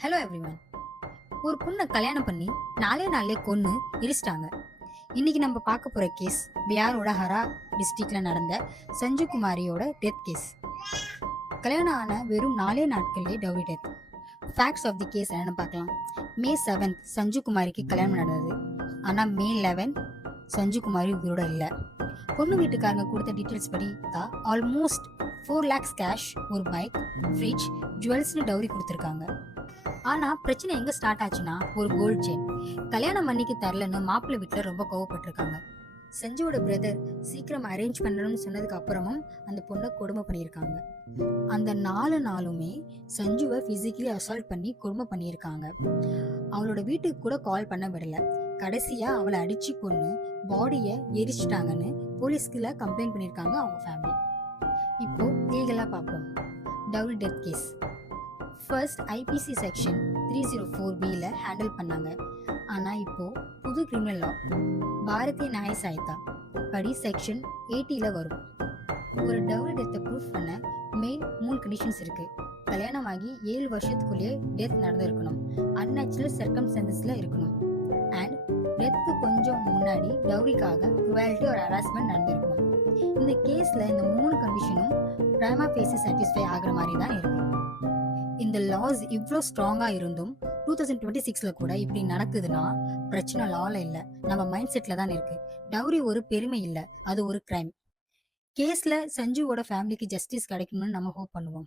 Hello everyone. ஒரு பொண்ணை கல்யாணம் பண்ணி நாலே நாள்லயே கொன்னு எரிச்சிட்டாங்க. இன்னைக்கு நம்ம பார்க்க போற கேஸ் பிகாரோட ஹரா டிஸ்ட்ரிக்ட்ல நடந்த சஞ்சு குமாரியோட டெத் கேஸ். கல்யாணம் ஆன வெறும் 4 நாட்கள்லயே dowry death. Facts of the case என்னன்னு பார்க்கலாம். மே 7 சஞ்சு குமாரிக்கு கல்யாணம் நடந்தது. ஆனா மே 11 சஞ்சு குமாரி உயிரோட இல்லை. பொண்ணு வீட்டுக்காரங்க கொடுத்த டீட்டெயில்ஸ் படி தான் ஆல்மோஸ்ட் 4 lakhs கேஷ், ஒரு பைக், ஃப்ரிட்ஜ், ஜுவல்ஸ்னு டவுரி கொடுத்துருக்காங்க. ஆனா பிரச்சனை எங்க ஸ்டார்ட் ஆச்சுன்னா, ஒரு கோல்ட் செயின் கல்யாணம் அன்னைக்கு தரலன்னு மாப்பிள்ளை வீட்டுல ரொம்ப கோவப்பட்டிருக்காங்க. சஞ்சுவோட பிரதர் சீக்கிரம் அரேஞ்ச் பண்ணணும்னு சொன்னதுக்கு அப்புறமும் அந்த பொண்ணை கொடுமை பண்ணியிருக்காங்க. அந்த 4 நாளுமே சஞ்சுவை பிசிக்கலி அசால்ட் பண்ணி கொடுமை பண்ணியிருக்காங்க. அவளோட வீட்டுக்கு கூட கால் பண்ண விடல. கடைசியா அவளை அடிச்சு கொன்னு பாடியை எரிச்சிட்டாங்கன்னு போலீஸ்க்குல கம்ப்ளைண்ட் பண்ணியிருக்காங்க அவங்க ஃபேமிலி. இப்போ லீகலா பார்ப்போம். Dowry death case first IPC section 304B handle பண்ணாங்க. ஆனா இப்போ புது கிரிமினல் லா பாரதிய நியாய சஹிதா படி செக்ஷன் 80 வரும். ஒரு டவுரி டெத்தை ப்ரூஃப் பண்ண மெயின் 3 கண்டிஷன்ஸ் இருக்கு. கல்யாணம் ஆகி 7 வருஷத்துக்குள்ளேயே டெத் நடந்திருக்கணும், அன்நேச்சுரல் சர்க்கம்ஸ்டன்சஸ்ல இருக்கணும், அண்ட் டெத்துக்கு கொஞ்சம் முன்னாடி டவுரிக்காக குவாலிட்டி ஒரு ஹராஸ்மெண்ட் நடந்திருக்கணும். இந்த கேஸ்ல இந்த 3 கண்டிஷனும் பிரைமா ஃபேசி சாட்டிஸ்ஃபை ஆகிற மாதிரி தான் இருக்கு. இந்த லாஸ் இவ்வளோ ஸ்ட்ராங்கா இருந்தும் 2026 கூட இப்படி நடக்குதுன்னா பிரச்சனை லால இல்ல, நம்ம மைண்ட் செட்ல தான் இருக்கு. டவுரி ஒரு பெருமை இல்ல, அது ஒரு கிரைம். கேஸ்ல சஞ்சுவோட ஃபேமிலிக்கு ஜஸ்டிஸ் கிடைக்கணும்னு நம்ம ஹோப் பண்ணுவோம்.